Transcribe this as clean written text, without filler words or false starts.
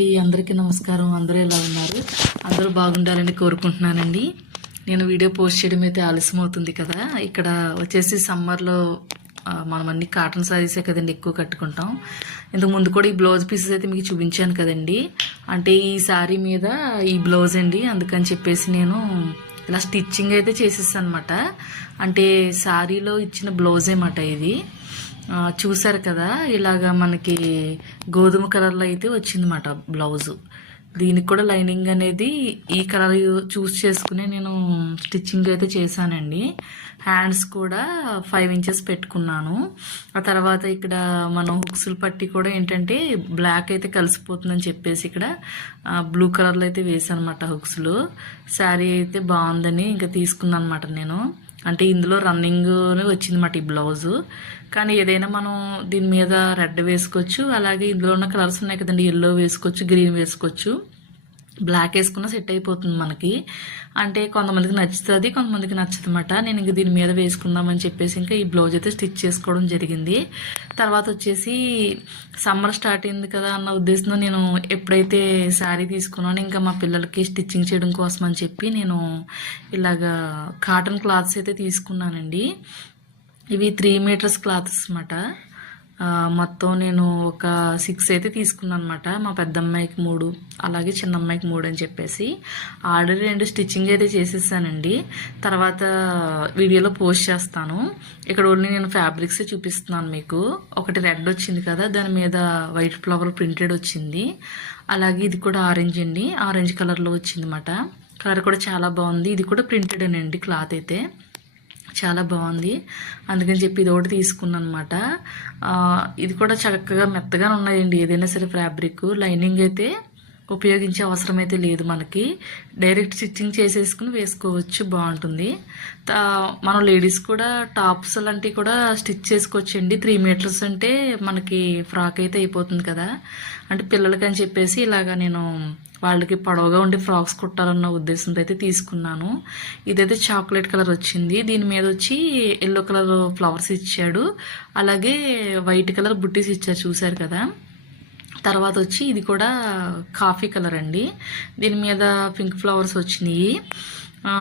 అండి, అందరికీ నమస్కారం. అందరూ ఎలా ఉన్నారు? అందరూ బాగుండాలని కోరుకుంటున్నానండి. నేను వీడియో పోస్ట్ చేయడం అయితే ఆలస్యం అవుతుంది కదా. ఇక్కడ వచ్చేసి సమ్మర్లో మనం అన్ని కాటన్ శారీసే కదండి ఎక్కువ కట్టుకుంటాం. ఇంతకు ముందు కూడా ఈ బ్లౌజ్ పీసెస్ అయితే మీకు చూపించాను కదండి. అంటే ఈ శారీ మీద ఈ బ్లౌజ్ అండి, అందుకని చెప్పేసి నేను ఇలా స్టిచ్చింగ్ అయితే చేసేసాను అనమాట. అంటే శారీలో ఇచ్చిన బ్లౌజే మాట ఇది. చూసారు కదా, ఇలాగా మనకి గోధుమ కలర్లో అయితే వచ్చిందన్నమాట బ్లౌజు. దీనికి కూడా లైనింగ్ అనేది ఈ కలర్ చూస్ చేసుకుని నేను స్టిచ్చింగ్ అయితే చేశానండి. హ్యాండ్స్ కూడా 5 ఇంచెస్ పెట్టుకున్నాను. ఆ తర్వాత ఇక్కడ మనం హుక్స్లు పట్టి కూడా ఏంటంటే బ్లాక్ అయితే కలిసిపోతుందని చెప్పేసి ఇక్కడ బ్లూ కలర్లో అయితే వేసాను అనమాట హుక్స్లు. శారీ అయితే బాగుందని ఇంకా తీసుకున్నాను అనమాట నేను. అంటే ఇందులో రన్నింగ్ వచ్చిందన్నమాట ఈ బ్లౌజు. కానీ ఏదైనా మనం దీని మీద రెడ్ వేసుకోవచ్చు, అలాగే ఇందులో ఉన్న కలర్స్ ఉన్నాయి కదండి, ఎల్లో వేసుకోవచ్చు, గ్రీన్ వేసుకోవచ్చు, బ్లాక్ వేసుకున్న సెట్ అయిపోతుంది మనకి. అంటే కొంతమందికి నచ్చుతుంది, కొంతమందికి నచ్చదన్నమాట. నేను ఇంక దీని మీద వేసుకుందామని చెప్పేసి ఇంకా ఈ బ్లౌజ్ అయితే స్టిచ్ చేసుకోవడం జరిగింది. తర్వాత వచ్చేసి సమ్మర్ స్టార్ట్ అయింది కదా అన్న ఉద్దేశంతో నేను ఎప్పుడైతే శారీ తీసుకున్నానో ఇంకా మా పిల్లలకి స్టిచ్చింగ్ చేయడం కోసం అని చెప్పి నేను ఇలాగా కాటన్ క్లాత్స్ అయితే తీసుకున్నానండి. ఇవి 3 మీటర్స్ క్లాత్స్ అన్నమాట. మొత్తం నేను ఒక 6 అయితే తీసుకున్నాను అనమాట. మా పెద్ద అమ్మాయికి 3, అలాగే చిన్న అమ్మాయికి 3 అని చెప్పేసి ఆల్రెడీ 2 స్టిచ్చింగ్ అయితే చేసేసానండి. తర్వాత వీడియోలో పోస్ట్ చేస్తాను. ఇక్కడ ఓన్లీ నేను ఫ్యాబ్రిక్సే చూపిస్తున్నాను మీకు. ఒకటి రెడ్ వచ్చింది కదా, దాని మీద వైట్ ఫ్లవర్ ప్రింటెడ్ వచ్చింది. అలాగే ఇది కూడా ఆరెంజ్ అండి, ఆరెంజ్ కలర్లో వచ్చింది అనమాట. కలర్ కూడా చాలా బాగుంది. ఇది కూడా ప్రింటెడ్ అండి, క్లాత్ అయితే చాలా బాగుంది. అందుకని చెప్పి ఇది ఒకటి తీసుకున్నాను అనమాట. ఇది కూడా చక్కగా మెత్తగా ఉన్నాయండి. ఏదైనా సరే ఫ్యాబ్రిక్ లైనింగ్ అయితే ఉపయోగించే అవసరం అయితే లేదు మనకి. డైరెక్ట్ స్టిచ్చింగ్ చేసేసుకుని వేసుకోవచ్చు, బాగుంటుంది. మనం లేడీస్ కూడా టాప్స్ అలాంటివి కూడా స్టిచ్ చేసుకోవచ్చండి. 3 మీటర్స్ అంటే మనకి ఫ్రాక్ అయితే అయిపోతుంది కదా. అంటే పిల్లలకి అని చెప్పేసి ఇలాగా నేను వాళ్ళకి పొడవుగా ఉండే ఫ్రాక్స్ కుట్టాలన్న ఉద్దేశంతో అయితే తీసుకున్నాను. ఇదైతే చాక్లెట్ కలర్ వచ్చింది. దీని మీద వచ్చి ఎల్లో కలర్ ఫ్లవర్స్ ఇచ్చాడు, అలాగే వైట్ కలర్ బుట్టీస్ ఇచ్చారు, చూసారు కదా. తర్వాత వచ్చి ఇది కూడా కాఫీ కలర్ అండి, దీని మీద పింక్ ఫ్లవర్స్ వచ్చినాయి.